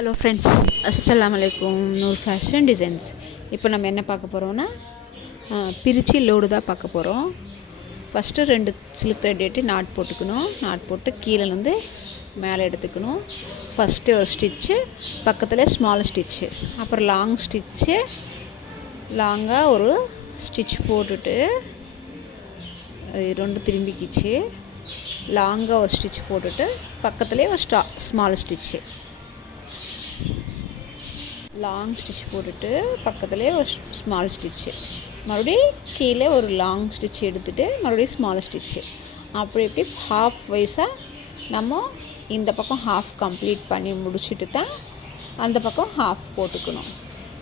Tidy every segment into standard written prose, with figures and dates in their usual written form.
Hello friends, அஸ்ஸலாமு அலைக்கும். Noor fashion designs. இப்போ நம்ம என்ன பார்க்க போகிறோன்னா, பிரித்து லோடு தான் பார்க்க போகிறோம். ஃபஸ்ட்டு 2 சில்க் த்ரெட் எடுத்து நாட் போட்டுக்கணும். நாட் போட்டு கீழே வந்து மேலே எடுத்துக்கணும். ஃபஸ்ட்டு ஒரு ஸ்டிச்சு, பக்கத்தில் ஸ்மால் ஸ்டிச்சு, அப்புறம் லாங் ஸ்டிச்சு, லாங்காக ஒரு ஸ்டிச் போட்டுட்டு ரெண்டு திரும்பிக்கிச்சு, லாங்காக ஒரு ஸ்டிச் போட்டுட்டு பக்கத்துலேயே ஒரு ஸ்மால் ஸ்டிச்சு, லாங் ஸ்டிச் போட்டுட்டு பக்கத்துலேயே ஒரு ஸ்மால் ஸ்டிச்சு, மறுபடியும் கீழே ஒரு லாங் ஸ்டிச் எடுத்துகிட்டு மறுபடியும் ஸ்மால் ஸ்டிச்சு, அப்படி இப்படி ஹாஃப் வைஸாக நம்ம இந்த பக்கம் ஹாஃப் கம்ப்ளீட் பண்ணி முடிச்சுட்டு தான் அந்த பக்கம் ஹாஃப் போட்டுக்கணும்.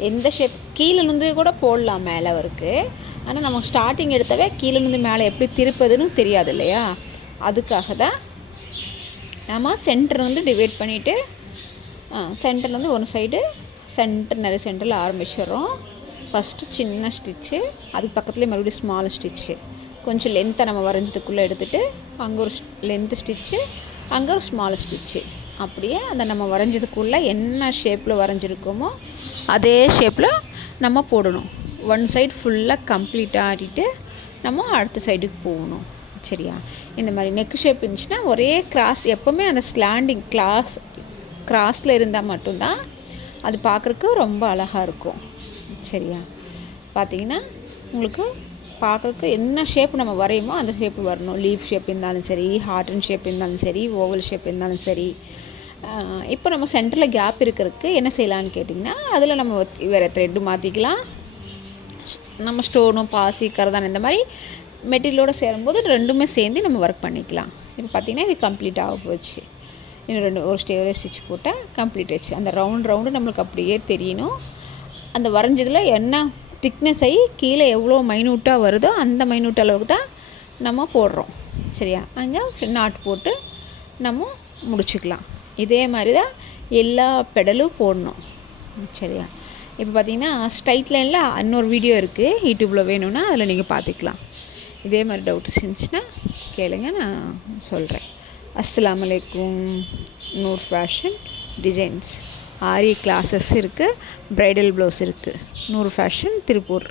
எந்த ஷேப் கீழேருந்து கூட போடலாம் மேலே வருக்கு. ஆனால் நம்ம ஸ்டார்டிங் எடுத்தவே கீழேருந்து மேலே எப்படி திருப்பதுன்னு தெரியாது இல்லையா? அதுக்காக தான் நம்ம சென்டர் வந்து டிவைட் பண்ணிவிட்டு சென்டர்லேருந்து ஒரு சைடு நிறைய சென்டரில் ஆரம்பிச்சிடுறோம். ஃபஸ்ட்டு சின்ன ஸ்டிச்சு, அதுக்கு பக்கத்துலேயே மறுபடியும் ஸ்மால் ஸ்டிச்சு, கொஞ்சம் லென்த்தை நம்ம வரைஞ்சதுக்குள்ளே எடுத்துகிட்டு அங்கே ஒரு லென்த்து ஸ்டிச்சு, அங்கே ஒரு ஸ்மால் ஸ்டிச்சு, அப்படியே அந்த நம்ம வரைஞ்சதுக்குள்ளே என்ன ஷேப்பில் வரைஞ்சிருக்கோமோ அதே ஷேப்பில் நம்ம போடணும். ஒன் சைடு ஃபுல்லாக கம்ப்ளீட்டாக ஆடிட்டு நம்ம அடுத்த சைடுக்கு போகணும். சரியா? இந்த மாதிரி நெக் ஷேப் இருந்துச்சுன்னா ஒரே கிராஸ், எப்போவுமே அந்த ஸ்லாண்டிங் கிராஸில் இருந்தால் மட்டும்தான் அது பார்க்குறக்கு ரொம்ப அழகாக இருக்கும். சரியா? பார்த்திங்கன்னா உங்களுக்கு பார்க்குறக்கு என்ன ஷேப் நம்ம வரையுமோ அந்த ஷேப்பு வரணும். லீஃப் ஷேப் இருந்தாலும் சரி, ஹார்டன் ஷேப் இருந்தாலும் சரி, ஓவல் ஷேப் இருந்தாலும் சரி. இப்போ நம்ம சென்டரில் கேப் இருக்கிறதுக்கு என்ன செய்யலான்னு கேட்டிங்கன்னா, அதில் நம்ம வேறு த்ரெட்டு மாற்றிக்கலாம். நம்ம ஸ்டோனும் பாசி கரதான் இந்த மாதிரி மெட்டீரியலோடு சேரும்போது ரெண்டுமே சேர்ந்து நம்ம ஒர்க் பண்ணிக்கலாம். இப்போ பார்த்திங்கன்னா இது கம்ப்ளீட் ஆக போச்சு. இன்னும் ஒரு ஸ்டிச் போட்டால் கம்ப்ளீட் ஆச்சு. அந்த ரவுண்டு நம்மளுக்கு அப்படியே தெரியணும். அந்த வரைஞ்சதில் என்ன திக்னஸ் ஆகி கீழே எவ்வளோ மைனூட்டாக வருதோ அந்த மைனூட் அளவுக்கு தான் நம்ம போடுறோம். சரியா? அங்கே நாட் போட்டு நம்ம முடிச்சுக்கலாம். இதே மாதிரி தான் எல்லா பெடலும் போடணும். சரியா? இப்போ பார்த்திங்கன்னா ஸ்ட்ரைட் லைனில் இன்னொரு வீடியோ இருக்குது, யூடியூப்பில் வேணும்னா அதில் நீங்கள் பார்த்துக்கலாம். இதே மாதிரி டவுட்ஸ் இருந்துச்சுன்னா கேளுங்க, நான் சொல்கிறேன். அஸ்ஸலாமு அலைக்கும். நூர் ஃபேஷன் டிசைன்ஸ் ஆரி கிளாஸஸ் இருக்குது, ப்ரைடல் ப்ளவுஸ் இருக்குது. நூர் ஃபேஷன் திருப்பூர்.